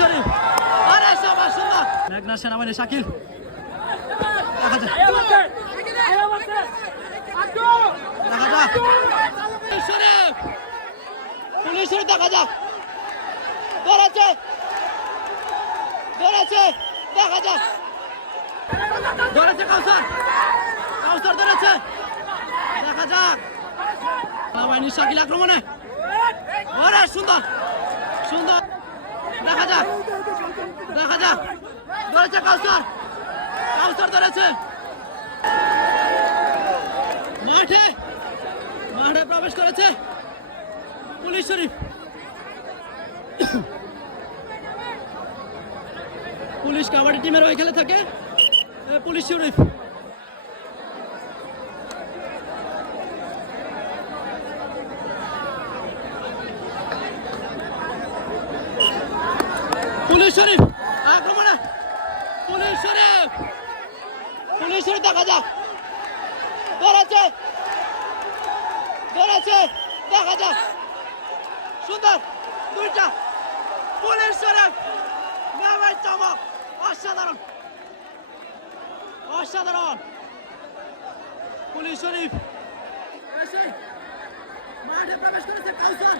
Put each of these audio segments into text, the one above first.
শরীফ আরে শাবাশ সুন্দর মেঘনা সেনাবাহিনী শাকিল দেখা যাক শরীফ পুলিশ শরীফ দেখা যাক ধরেছে দেখা যাক ধরেছে কাউসার ধরেছে দেখা যাক সেনাবাহিনীর শাকিল আক্রমণে ওরে সুন্দর দেখা যাক ধরেছে কাউসার ধরেছে মাঠে প্রবেশ করেছে পুলিশ শরীফ পুলিশ কাবাডি টিমের ওই খেলে থাকে পুলিশ শরীফ আক্রমণে পুলিশ শরীফ দেখা যাক ধরেছে দেখা যাক সুন্দর দুইটা পুলিশ শরীফ মেয়ের চমক অসাধারণ পুলিশ শরীফ মাঠে প্রবেশ করেছে কাউসার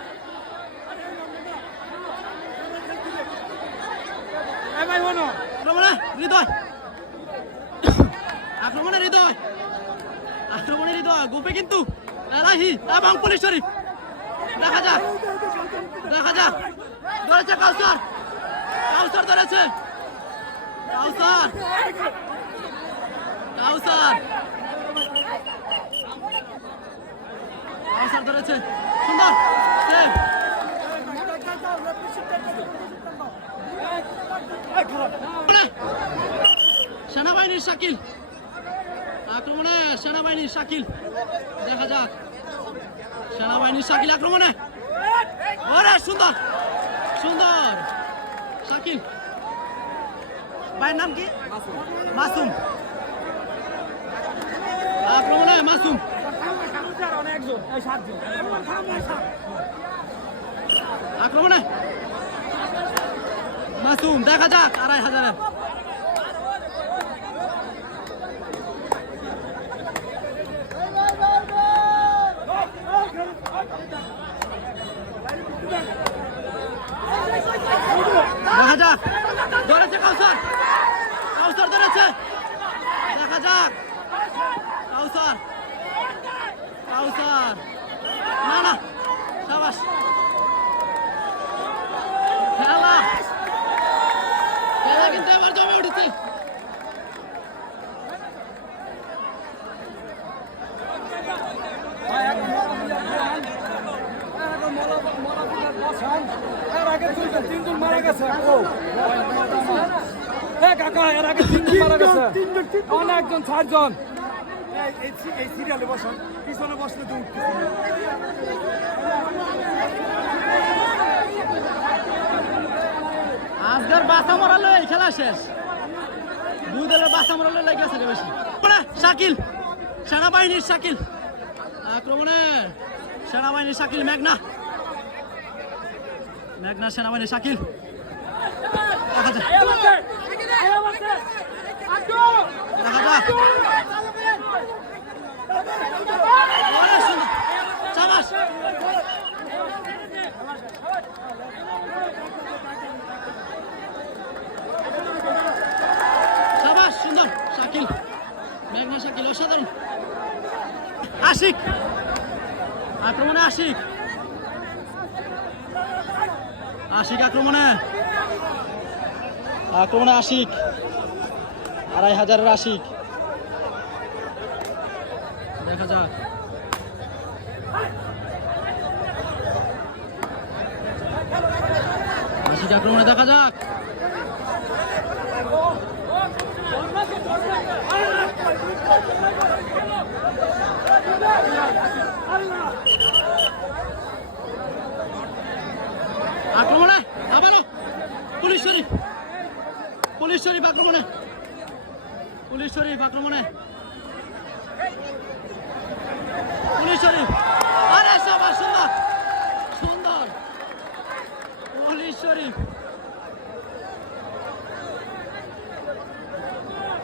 আক্রমণে হৃদয় গোপে কিন্তু এলাহি এবং পুলিশ শরীফ দেখা যাক ধরেছে কাউসার ধরেছে কাউসার ধরেছে সুন্দর সেনাবাহিনীর শাকিল আক্রমণে সেনাবাহিনীর শাকিল দেখা যাক সেনাবাহিনীর শাকিল আক্রমণে ওরে সুন্দর শাকিল ভাইয়ের নাম কি মাসুম আক্রমণে মাসুম আক্রমণে মাসুম দেখা যাক 2500 দেখা যাক ধরেছে কাউসার ধরেছে দেখা যাক কাউসার না শাবাশ খেলা কিন্তু এবার জমে উঠেছে মারা গেছে এর আগে 3 জন মারা গেছে অনেকজন 4 জন এই সিরিয়ালে বসেন পিছনে বসলে তো উঠতে আজকের বাসা মরালে এই খেলা শেষ দুই দলের বাসা মরালে লেগে গেছে বেশি শাকিল সেনাবাহিনীর শাকিল আক্রমণে সেনাবাহিনীর শাকিল মেঘনা সেনাবাহিনীর শাকিল দেখা যাক সুন্দর শাকিল মেঘনা শাকিল অসাধারণ আশিক আক্রমণে আশিক আক্রমণে আশিক 2500 আশিক দেখা যাক আশিক আক্রমণে দেখা যাক আক্রমণে আবারও পুলিশ শরীফ আক্রমণে পুলিশ শরীফ আরে সবাই সুন্দর পুলিশ শরীফ